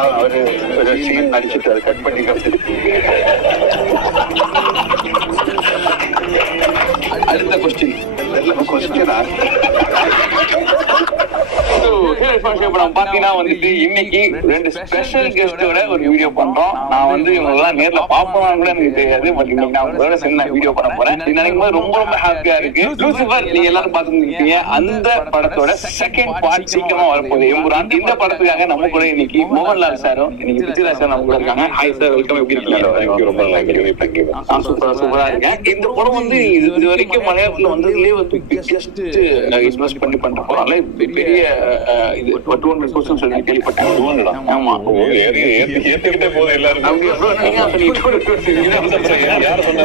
அவரு நடிச்சுட்டு அதை கட் பண்ணி அடுத்த கொஸ்டின் பாத்தீங்கன்னா வந்துட்டு இன்னைக்கு 2 ஸ்பெஷல் கெஸ்டோட ஒரு வீடியோ பண்றோம். நான் வந்து இவங்கெல்லாம் நேர்ல பாப்போம்னு கூட எனக்கு தெரியாது. பட் இன்னைக்கு நான் உங்களோட சேர்ந்து நான் வீடியோ பண்ண போறேன். நினைக்கும் போது ரொம்ப ரொம்ப ஹாப்பியா இருக்கு. லூசிஃபர் நீங்க எல்லாரும் பாத்துருக்கீங்க. அந்த படத்தோட செகண்ட் பார்ட் சீக்கிரமா வரப்போகுது. எம்புரான். இந்த படத்துக்காக நம்ம கூட இன்னைக்கு மோகன்லால் சாரும் இன்னைக்கு பிருத்திவிராஜ் சார் நம்ம கூட இருக்காங்க. Hi sir, welcome. எப்படி இருக்கீங்க? ரொம்ப சூப்பரா இருக்கேன். இந்த படம் வந்து இது வரைக்கும் மலையாளத்துல வந்ததுலயே வந்து பிக்கெஸ்ட் இன்வெஸ்ட் பண்ணி பண்ற படம். பெரிய இது 200 கோர்ஸ் சொல்லி கேள்விப்பட்டேன். ஆமா, ஏத்துக்கிட்டே போதும் எல்லாரும். யார் சொன்னா